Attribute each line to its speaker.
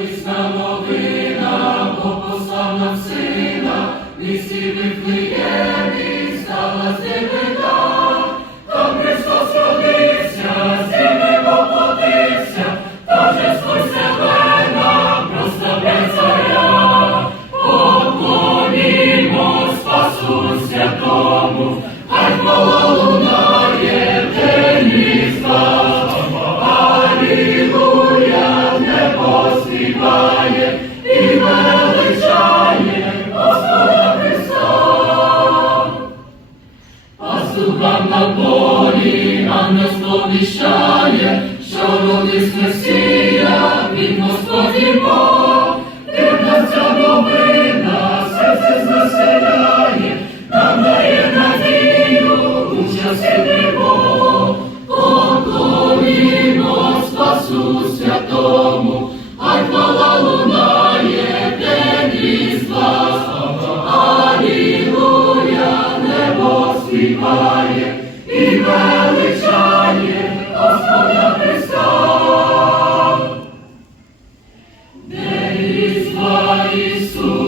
Speaker 1: Радісна новина, Бог послав нам сина, місті Вифлеємі стала земля, там Христос родився, з землі воплотився, та вже скорся вена, прославляй царя, поклонімо спасу святому, хай хвала полі ангел сповіщає, що родись Месія, він Господь Бог. Дивна ця новина, серце звеселяє, нам дає надію у часи тривог. Поклонімо спасу святому, хай хвала лунає день Різдва. Алілуя, небо співає і Христа. День Різдва Ісуса